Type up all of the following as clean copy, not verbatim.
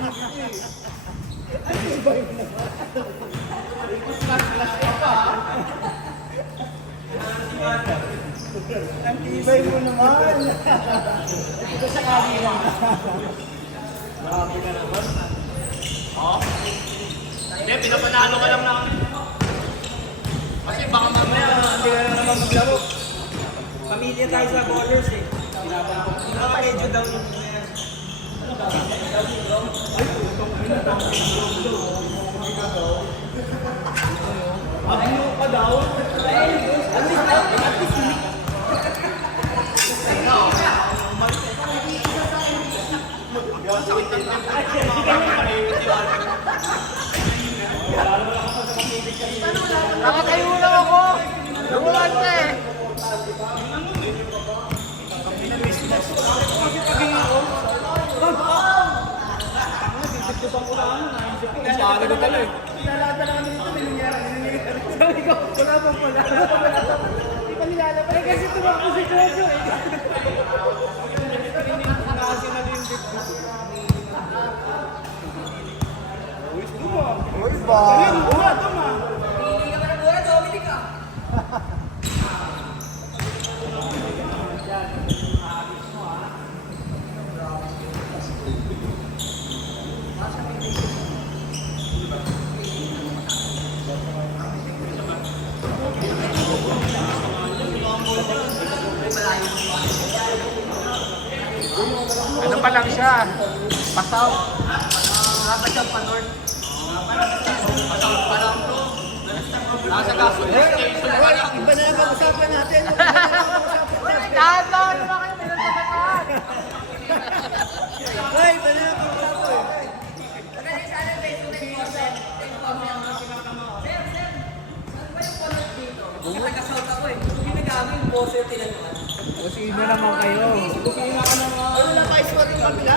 Ang tibay mo naman. Ito sa kanila. Grabe na naman. Oo. Hindi, pinapanalo ka lang namin. Kasi baka mamaya, Hindi ka na naman maglaro. Pamilya tayo sa ballers eh. Medyo down yung yan. Ano ka daw? nakatayo lang ako. Lumulante. Sabi ko pala eh. Nalata na kami dito, may nangyari. Sabi ko, wala pa pala. Hindi pa nilalaban. Eh kasi tumakbo si Jojo eh. Uy ba? Tuma, tuma. Hindi ka ba nag-uwa, Dominic ah? Ano pa lang siya? Pasaw. Nakakasya pa Lord. Pasaw pa lang to. Nasa gaso. Iba na lang pag-usapan natin. Lahat na ano ba kayo pinagsasakaan? Ay, iba na lang pag-usapan. Magaling sana Facebook and content. Sir, taga-south ako eh. Ginagamit yung bosser tinanungan. Sino naman kayo? Sino ka naman? Ay, wala pa istorya yung kabila.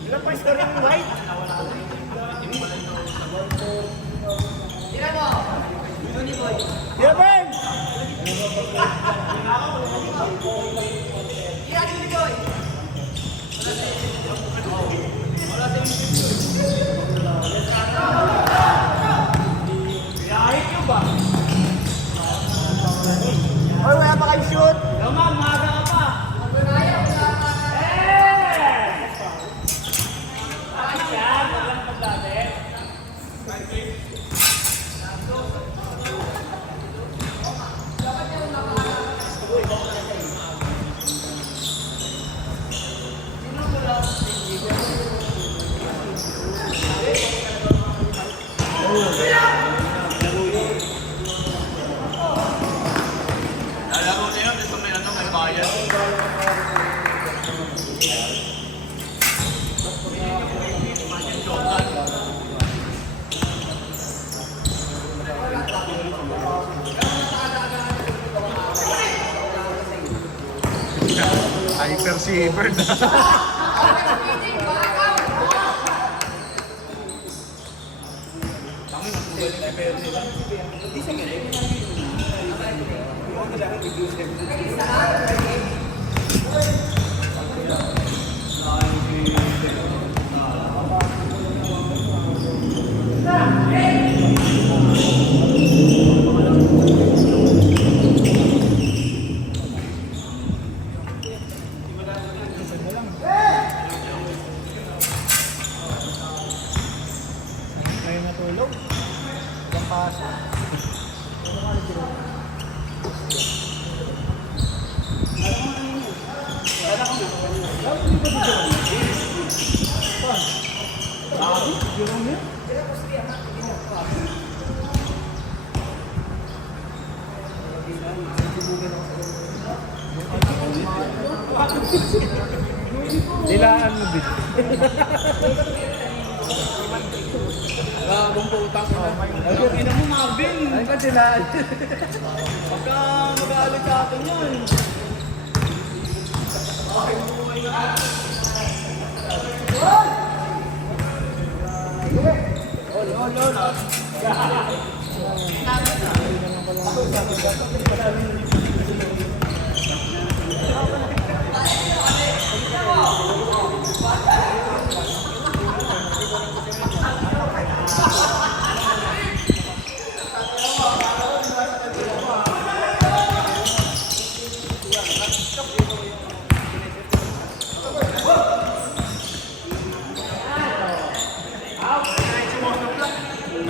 Wala pa istorya yung white. Tira mo! Johnny Boy. Yeah, Ben! Tira, Johnny Boy! Ay, wala pa kayo shoot. Naman, maaga ka pa. Lalaro na yun, gusto may ano, may bayad. Hyperceiver na. Kayo natulog? Ibang paso. Dilaan mo dito. Gagong putang ina. Ang ina mo, Marvin. Ay ba dilaan? Pagka magalit sa akin yan.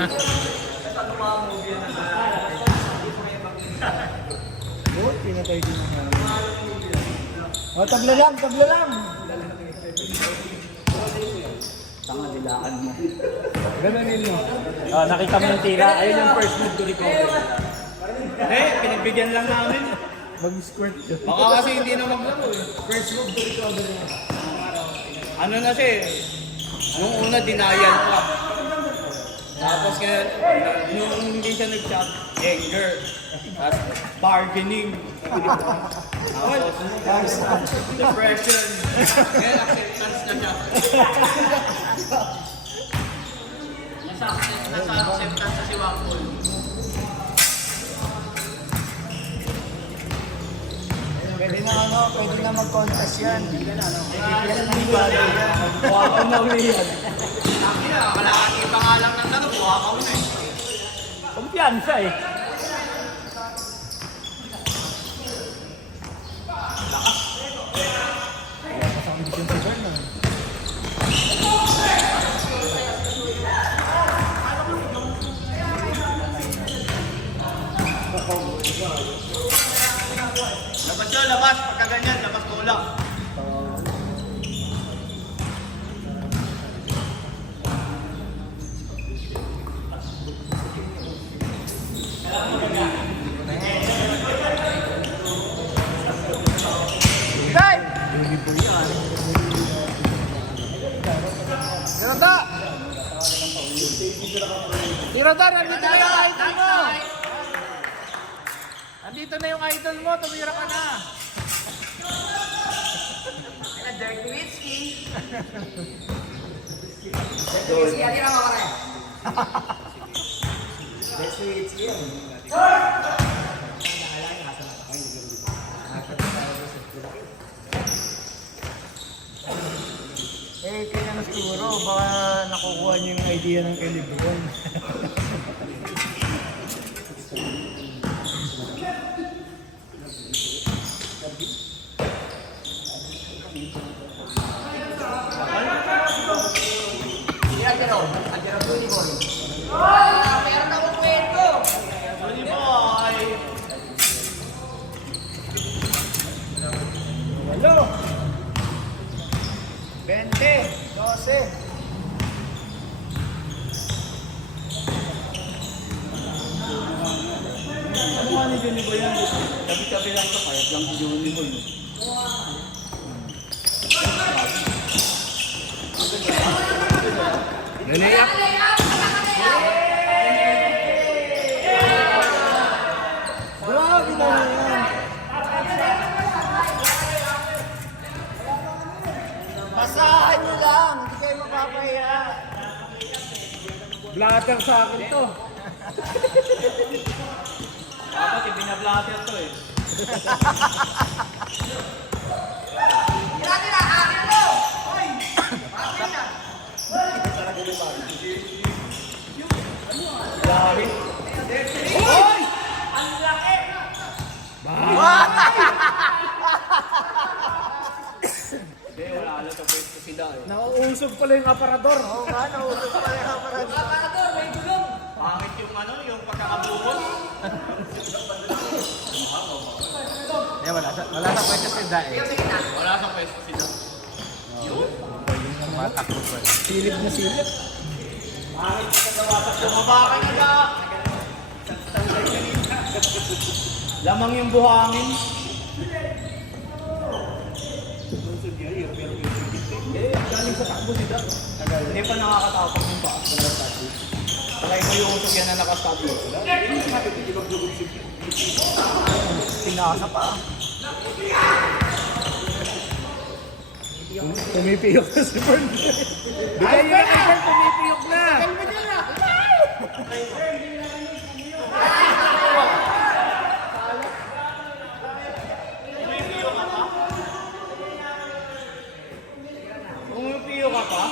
Oh, pinatay din naman. Oh, tabla lang, tabla lang. Tanga dilaan mo. Ganonin mo. Oh, nakita mo yung tira. Ayun yung first move to recover. Pinagbigyan lang namin. Mag-squirt yun. Baka kasi hindi na maglaro eh. First move to recover. Ano na siya eh. Nung una, denial pa. Tapos kaya, nung hindi siya nag-chat, anger. Tapos bargaining. Tapos depression. Ngayon, acceptance na siya. Nasa acceptance na si Wapol. Pwede na mag-contest yan. Yan ang liwalo yan. Wapol na uli yan. Kalahati pa nga lang ng tanong, wakaw na eh. Kumpiyansa eh. Labas yun, labas. Pagka ganyan, labas ko lang. Guys! Tirada! Tirada, nandito na yung idol mo! Nandito na yung idol mo, tumira ka na! Dirty whiskey. Dirty whiskey, ati lang ako rin. Dirty whiskey yun. Kaya na siguro, baka nakukuha niyo yung idea ng Kelibron. Meron akong kwento. Johnny Boy! Hello! 20, 12. Ano nga ni Johnny Boy yan? Tabi-tabi lang sa kahit lang si Johnny Boy. Nanayak! Grabe na yan! Basahan nyo lang, hindi kayo mapapahiya. Blatter sa akin to. Dapat ibinablatter to eh. Tira, akin mo! Hoy! Akin na! Grabe. Hoy! Ang laki! Hindi, wala alam sa pwesto sila eh. Nauusog pala yung aparador. Oo nga, nauusog pala yung aparador. Aparador, may gulong! Pangit yung ano, yung pagkakabukod. Wala na pwede si Dae. Wala sa pwesto sila. Matakbo pa. Silip na silip. Tumaba ka na ba? Lamang yung buhangin. Galing sa takbo sila. Hindi pa nakakatapos yung paa. Kaya mo yung usog yan na nakastablo. Tinasa pa. Pumipiyok na si Fern. Ayun na kay Fern, pumipiyok na. Umupiyo ka pa?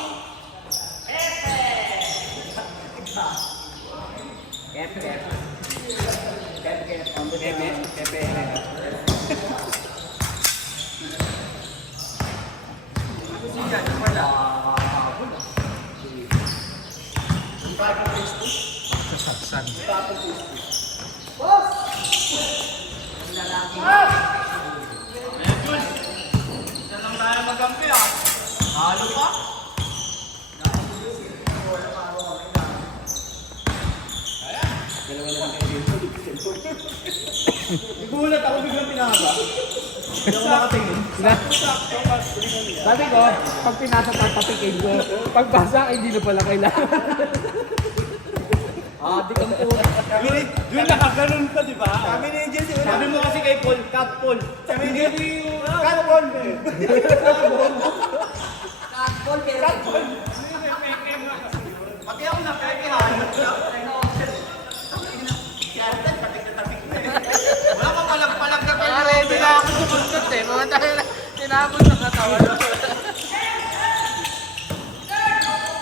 Nagulat ako biglang pinaka. Hindi ako nakatingin. Sabi ko, pag pinasa papatikin ko, pagbasa, hindi na pala kailangan. Di kang po. Yung nakaganon ka, di ba? Sabi ni Jesse, sabi mo kasi kay Paul, Cat Paul. Sabi ni Cat Paul. Pati ako na pekehan. Wala ka palag-palag na Kaya ready na ako sumunod eh. Mga tayo na tinapos sa katawan.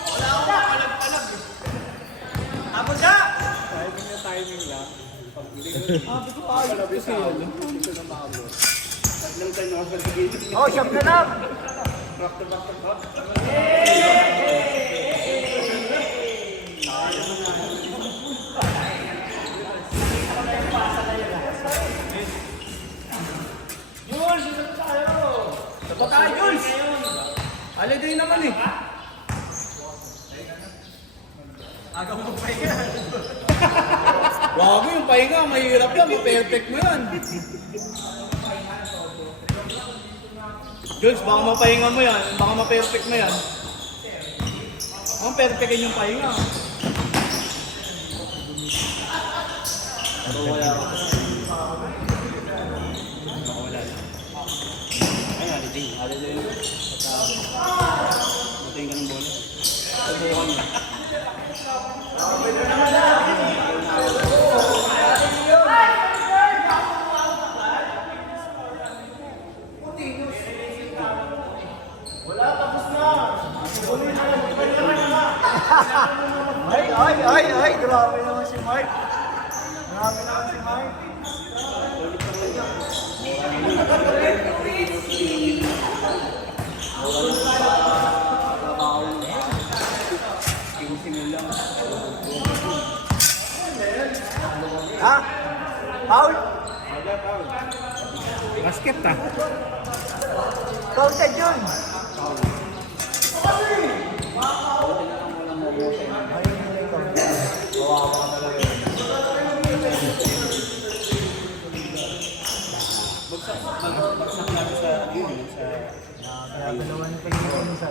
Wala ako palag-palag. Tapos siya! Timing lang. Oh, siyam na lang. Jules, isa tayo. Sabat tayo, Jules. Holiday naman eh. Agaw mo pa yan. Wag mo yung pahinga, mahirap yan, perfect mo yan. Jules, baka mapahinga mo yan, baka ma-perfect mo yan. Ang perfectin yung pahinga. Pero wala ako. Wala lang. Ay, holiday. Holiday yun. Mating ka ng bola. Subukan mo. Ay, grabe naman si Mark. Grabe naman si Mark. Ha? Paul? Basket ah. Counted yun. Bagsak natin sa yun, sa... Kaya dalawa na tingin sa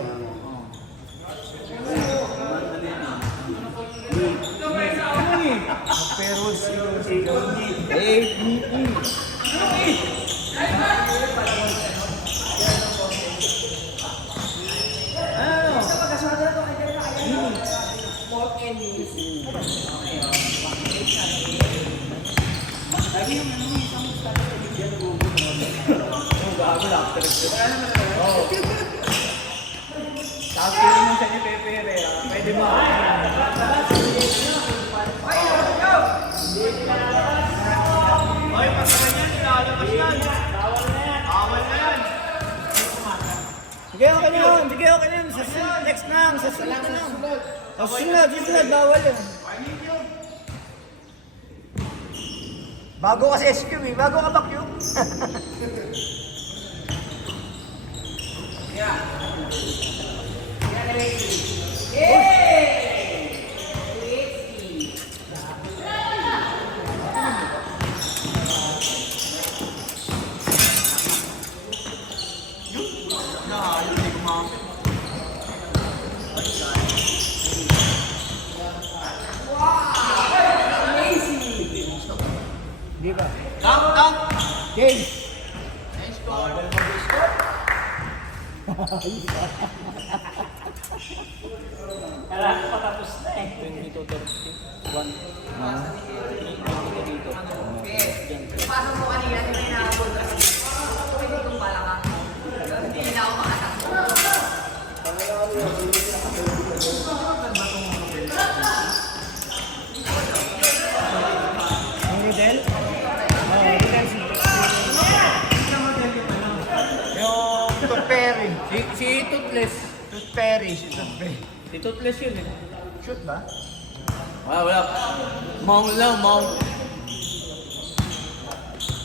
pero Tapos yun yung sa ni Pepe Herrera, pwede mo. Ay, pasalan yan. Ilalabas yan. Bawal na yan. sige, okay na yun. Sige, okay na yun. Sa sunod, next na lang. Sa sunod na lang. Sa sunod, bawal yun. Bago kasi SQ eh. Bago ka ba Q? Di ba? Dunk. Game. Kala ko patapos na eh. 22-31. Pasok mo kanina, hindi na ako. Pwede kong bala ka. Hindi na ako makatakbo. Ang Rodel? Yung Tutperi. Si Toothless. Tutperi. Si Tutperi. Si Toothless yun eh. Shoot ba? Wala. Mount lang, Mount.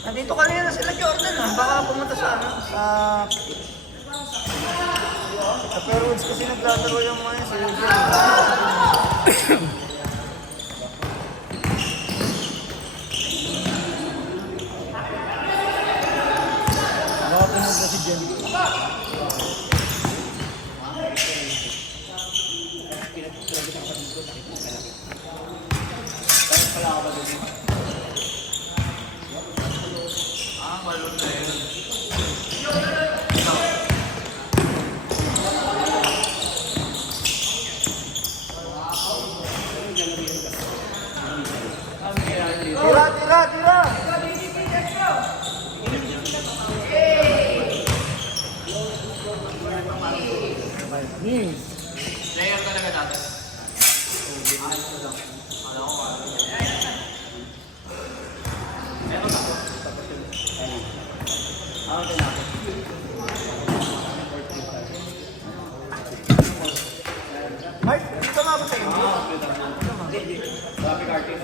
Nandito kanina sila Jordan ah. Baka pumunta sa ano? Sa Fairwoods kasi naglalaro yung mga yun sa YouTube. Balon na yun. Tira, tira, tira! Yes. Player talaga natin. Mark, dito nga ba sa inyo? Traffic artist.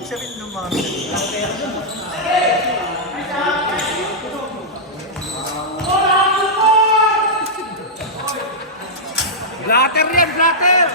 Isa rin ng mga Blatter yan, blatter!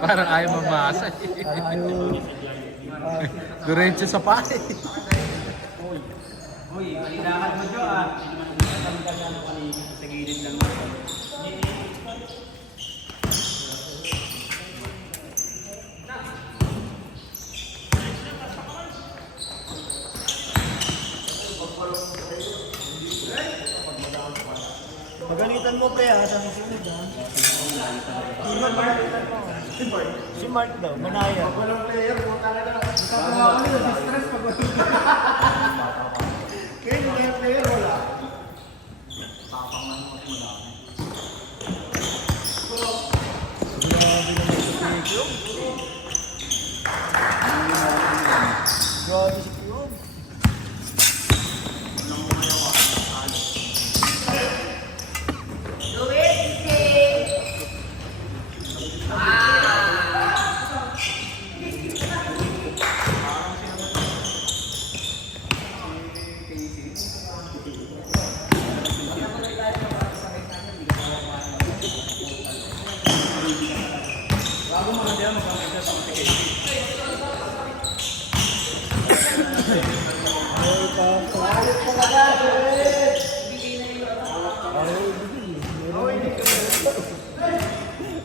Parang ayaw mamasa. Diretso sa pare. Uy, malilakad mo dyan ah. Sa gilid lang. Pagalitan mo pre ha, sa susunod ha. Si Mark daw, manaya. Walang player, buta na lang. Nakakawa ko yun, stress pag wala. Kaya yung mga player, wala. Grabe naman sa Pekyo. Grabe sa Pekyo.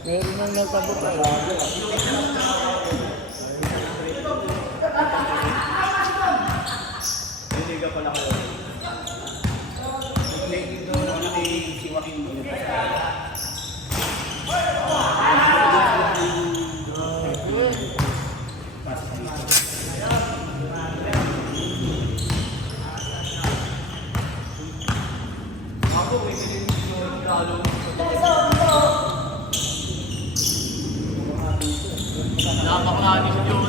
Meron nang natabot ang lago. Hindi ka pala kayo. Dito si Joaquin. Napakanis yun.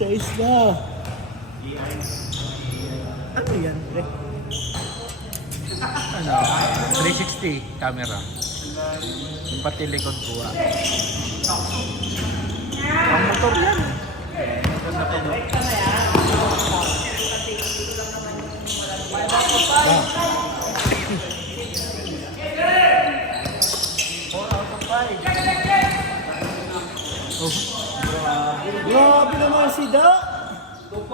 Sa isla. Ano yan, pre? Ano? 360 camera. Yung pati likod ko. Ang motor yan.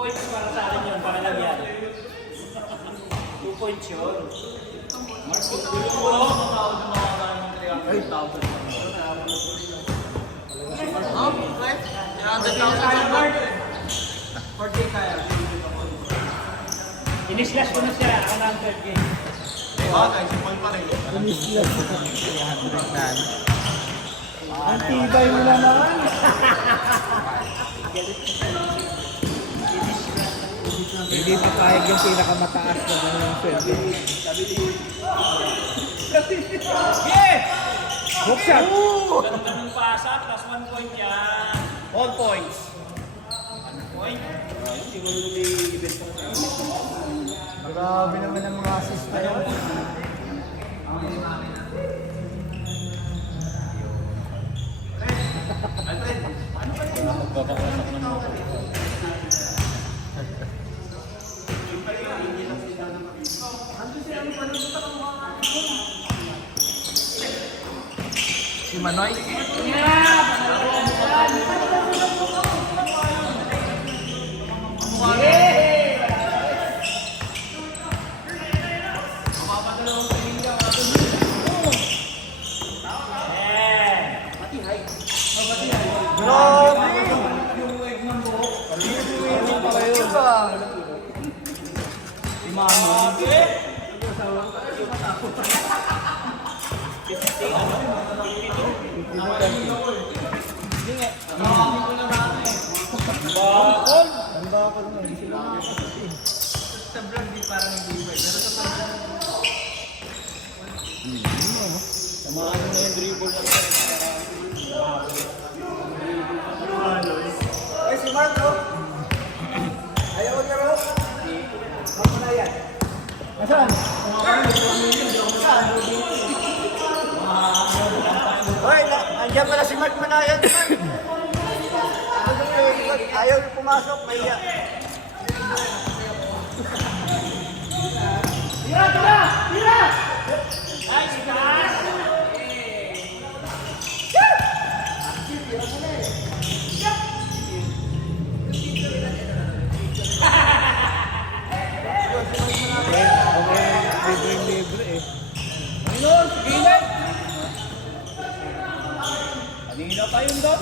points para sa akin yun, para lang yan. 2 points yun. Inislas ko na siya, ako na ang third game. Ang tibay mo na naman. Hindi pa payag yung pinakamataas na ganun sweldo. Hook shot! Ganda ng pasa, plus 1 point yan. All points. Point. Grabe naman ang mga assist na yun. Si Manoy. Nasaan? Hoy, andyan pala si Mark Manayan. Ayaw niyo pumasok, mahiya. Libre eh. Panginoon, gilid! Kanina pa yun doon.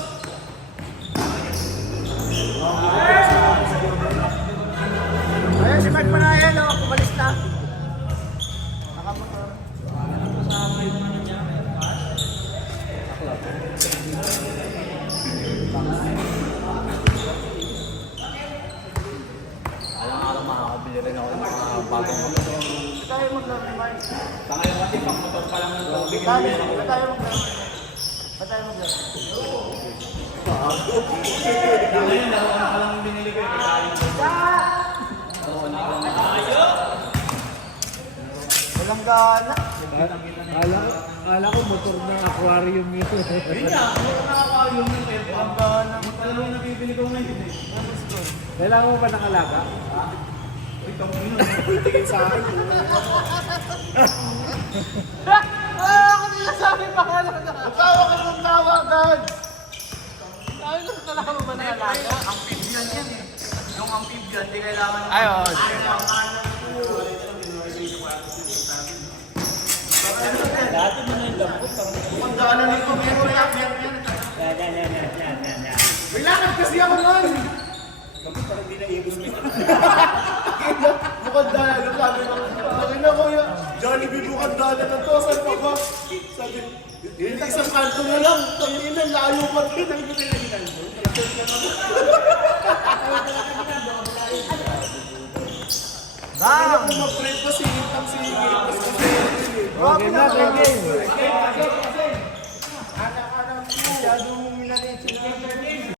Ayan si Mark Manayan, kumalis na. Alang-alang makakabili rin ako ng mga bagong motor. Tayo maglaro, Mark. Sa ngayon kasi, pang motor pa lang ng tubig. Tayo maglaro. Tayo maglaro. Sa ngayon, naroon pa lang binili ko. Walang gana. Kala ko motor ng aquarium yun. Yun nga, ako nakaka-yung ng pwede. Ang gana. Alam mo yung nabibili ko ngayon eh. Kailangan mo ba ng alaga? Uy, Panginoon, tingin sa akin. Ako nila sabi pa ka lang na. Tawa ka ng tawa, God. Sabi ko, kailangan mo ba na alaga? Amphibian yan eh. Yung amphibian, di kailangan ng... Ayo. Dati mo na yung dampot. Ang gana ng computer yan. Yan. Kailangan kasi ako nun! Bukod dahil, sabi ko, sabi na kuya, Jollibee bukod dahil na to, saan pa ba? Sabi, hindi isang kanto na lang, tangin na, layo pa rin. Bang! Kung mag-break pa, singit ang singit. Okay na, okay. Masyadong minaliit sila.